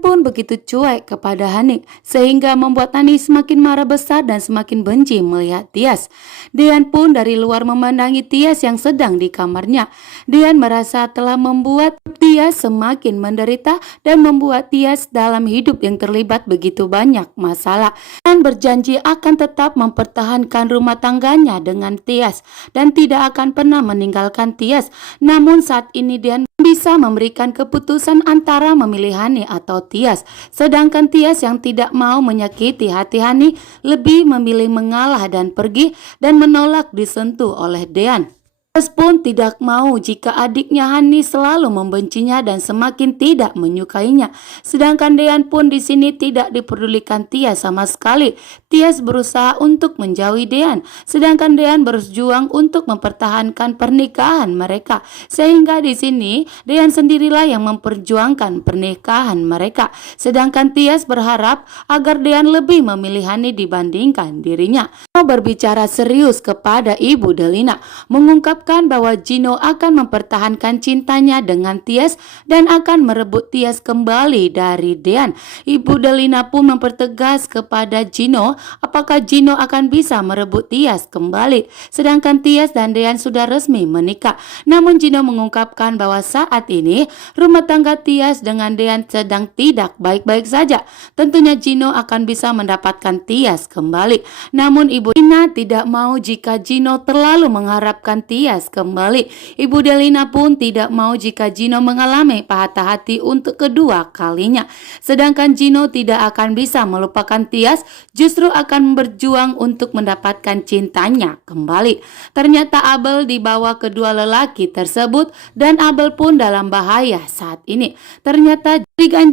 Dean pun begitu cuek kepada Hani, sehingga membuat Hani semakin marah besar dan semakin benci melihat Tias. Dean pun dari luar memandangi Tias yang sedang di kamarnya. Dean merasa telah membuat Tias semakin menderita dan membuat Tias dalam hidup yang terlibat begitu banyak masalah. Dan berjanji akan tetap mempertahankan rumah tangganya dengan Tias dan tidak akan pernah meninggalkan Tias. Namun saat ini Dean bisa memberikan keputusan antara memilih Hani atau Tias. Sedangkan Tias yang tidak mau menyakiti hati Hani lebih memilih mengalah dan pergi dan menolak disentuh oleh Dean. Tias pun tidak mau jika adiknya Hani selalu membencinya dan semakin tidak menyukainya. Sedangkan Dean pun di sini tidak diperdulikan Tias sama sekali. Tias berusaha untuk menjauhi Dean, sedangkan Dean berjuang untuk mempertahankan pernikahan mereka. Sehingga di sini Dean sendirilah yang memperjuangkan pernikahan mereka. Sedangkan Tias berharap agar Dean lebih memilih Hani dibandingkan dirinya. Berbicara serius kepada Ibu Delina, mengungkapkan bahwa Gino akan mempertahankan cintanya dengan Tias dan akan merebut Tias kembali dari Dean. Ibu Delina pun mempertegas kepada Gino apakah Gino akan bisa merebut Tias kembali. Sedangkan Tias dan Dean sudah resmi menikah. Namun Gino mengungkapkan bahwa saat ini rumah tangga Tias dengan Dean sedang tidak baik-baik saja. Tentunya Gino akan bisa mendapatkan Tias kembali. Namun Ibu Delina tidak mau jika Gino terlalu mengharapkan Tias kembali. Ibu Delina pun tidak mau jika Gino mengalami patah hati untuk kedua kalinya. Sedangkan Gino tidak akan bisa melupakan Tias, justru akan berjuang untuk mendapatkan cintanya kembali. Ternyata Abel dibawa kedua lelaki tersebut dan Abel pun dalam bahaya saat ini. Ternyata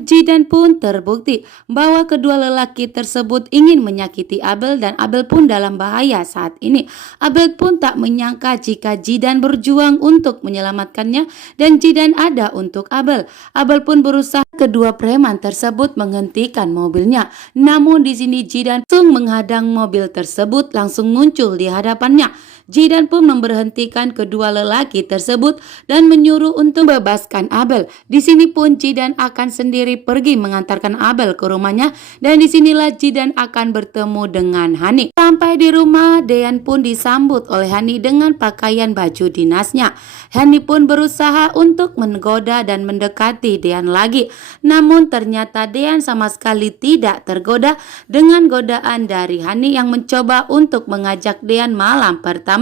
Jidan pun terbukti bahwa kedua lelaki tersebut ingin menyakiti Abel dan Abel pun dalam bahaya saat ini. Abel pun tak menyangka jika Jidan berjuang untuk menyelamatkannya dan Jidan ada untuk Abel. Abel pun berusaha kedua preman tersebut menghentikan mobilnya. Namun di sini Jidan langsung menghadang mobil tersebut langsung muncul di hadapannya. Jidan pun memberhentikan kedua lelaki tersebut dan menyuruh untuk bebaskan Abel. Di sini pun Jidan akan sendiri pergi mengantarkan Abel ke rumahnya dan disinilah Jidan akan bertemu dengan Hani. Sampai di rumah, Dean pun disambut oleh Hani dengan pakaian baju dinasnya. Hani pun berusaha untuk menggoda dan mendekati Dean lagi. Namun ternyata Dean sama sekali tidak tergoda dengan godaan dari Hani yang mencoba untuk mengajak Dean malam pertama.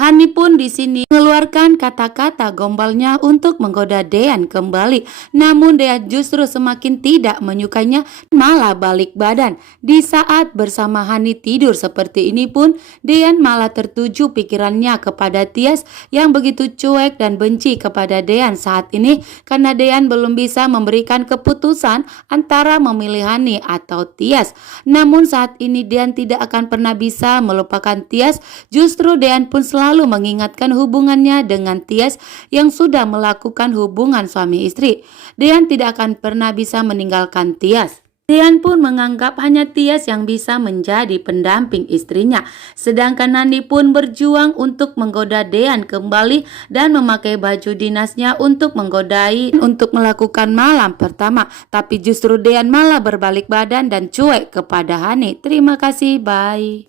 Hani pun di sini mengeluarkan kata-kata gombalnya untuk menggoda Dean kembali. Namun Dean justru semakin tidak menyukainya, malah balik badan. Di saat bersama Hani tidur seperti ini pun Dean malah tertuju pikirannya kepada Tias yang begitu cuek dan benci kepada Dean saat ini karena Dean belum bisa memberikan keputusan antara memilih Hani atau Tias. Namun saat ini Dean tidak akan pernah bisa melupakan Tias. Justru Dean pun selalu mengingatkan hubungannya dengan Tias yang sudah melakukan hubungan suami istri. Dean tidak akan pernah bisa meninggalkan Tias. Dean pun menganggap hanya Tias yang bisa menjadi pendamping istrinya. Sedangkan Nandi pun berjuang untuk menggoda Dean kembali dan memakai baju dinasnya untuk menggodai untuk melakukan malam pertama. Tapi justru Dean malah berbalik badan dan cuek kepada Hani. Terima kasih, bye.